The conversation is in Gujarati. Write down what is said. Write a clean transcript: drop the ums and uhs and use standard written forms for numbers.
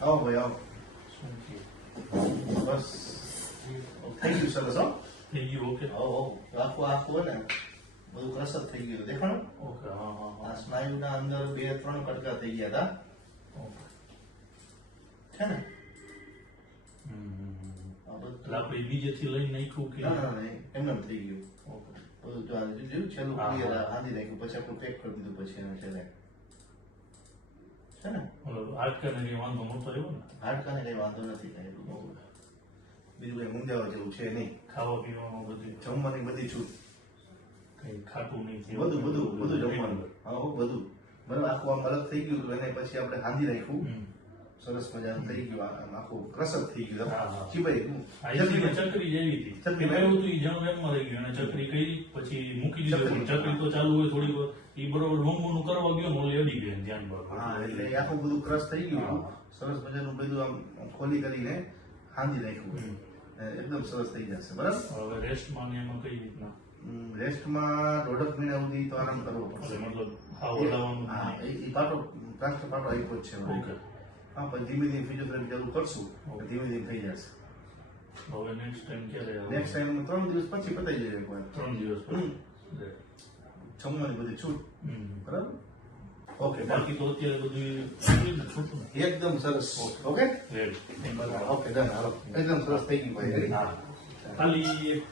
આવો ભાઈ આવો. શું છે? બસ થઈ ગયું સરસ હો. થઈ ગયું? ઓકે આવો આખું આખું ને બધું કસરત થઈ ગયું દેખાણું. ઓકે. હા હા આ હા. સ્નાયુના અંદર 2-3 કટકા થઈ ગયા હતા ઓકે. છે ને. આ એટલે બધું આપણે બીજેથી લઈને નાખ્યું કે? ના ના ના એમને એમ થઈ ગયું ઓકે. બધું. જો આ જોયું છેલ્લું હા, ક્લિયર હા. હાંધી નાખ્યું પછી આપણે પેક કરી દીધું પછી એને છેલ્લે છે ને. મતલબ હાડકાને કંઈ વાંધો નહોતો આવ્યો ને? હાડકાને કઈ વાંધો નથી કાંઈ એટલું બહુ. બીજું કઈ મૂંઝાવા જેવું છે નહીં. ખાવા પીવામાં બધી જમવાની બધી છૂટ. કઈ ખાતું નહીં થયું? બધું બધું બધું જમવાનું. હા હો, બધું બરાબર. આખું આમ અલગ થઈ ગયું હતું એને પછી આપણે હાંધી નાખ્યું. હમ. સરસ મજાનું થઈ ગયું. આમ આખું ક્રસર થઈ ગયું. હા, હા. ચીબાઈ ગયું. આ એસીમાં ચકરી જેવી હતી. ચકરી પહેલું તો ઈ જણ એમમાં રહી ગયું અને ચકરી કરી પછી મૂકી દીધું. ચકરી. ચકરી તો ચાલુ હોય થોડી વાર ઈ બરોબર લોંગોનું કરવા ગયો ને ઓલી અડી ગઈ ધ્યાન હા પર. એટલે એ આખું બધું ક્રશ થઈ ગયું. હા. સરસ મજાનું બધું આમ ખોલી કરીને હાંધી નાખ્યું. એકદમ સરસ થઈ જશે બરાબર. હવે રેસ્ટમાં ને એમાં કઈ રીતના? રેસ્ટમાં 1.5 મહિના સુધી તો આરામ કરવો એટલે પડશે. મતલબ હાવ હલાવવાનું હા નહીં. એ પાટો પ્લાસ્ટર પાટો આપ્યો જ છે ઓકે. હા પણ ધીમે ધીમે ફિઝિયોથેરાપી ચાલુ કરશું ઓકે. ધીમે ધીમે થઈ જશે. હવે નેક્સ્ટ ટાઈમ ક્યારે આવે? નેક્સ્ટ ટાઈમ 3 દિવસ પછી પતાઈ જાય એકવાર. 3 દિવસ પછી. જમવાની બધી છૂટ હમ. બરાબર. ઓકે બાકી તો અત્યારે બધું છૂટું ને? એકદમ સરસ. Okay ready. ઓકે ડન હાલો એકદમ સરસ થઈ ગયું ભાઈ. હા. ખાલી એક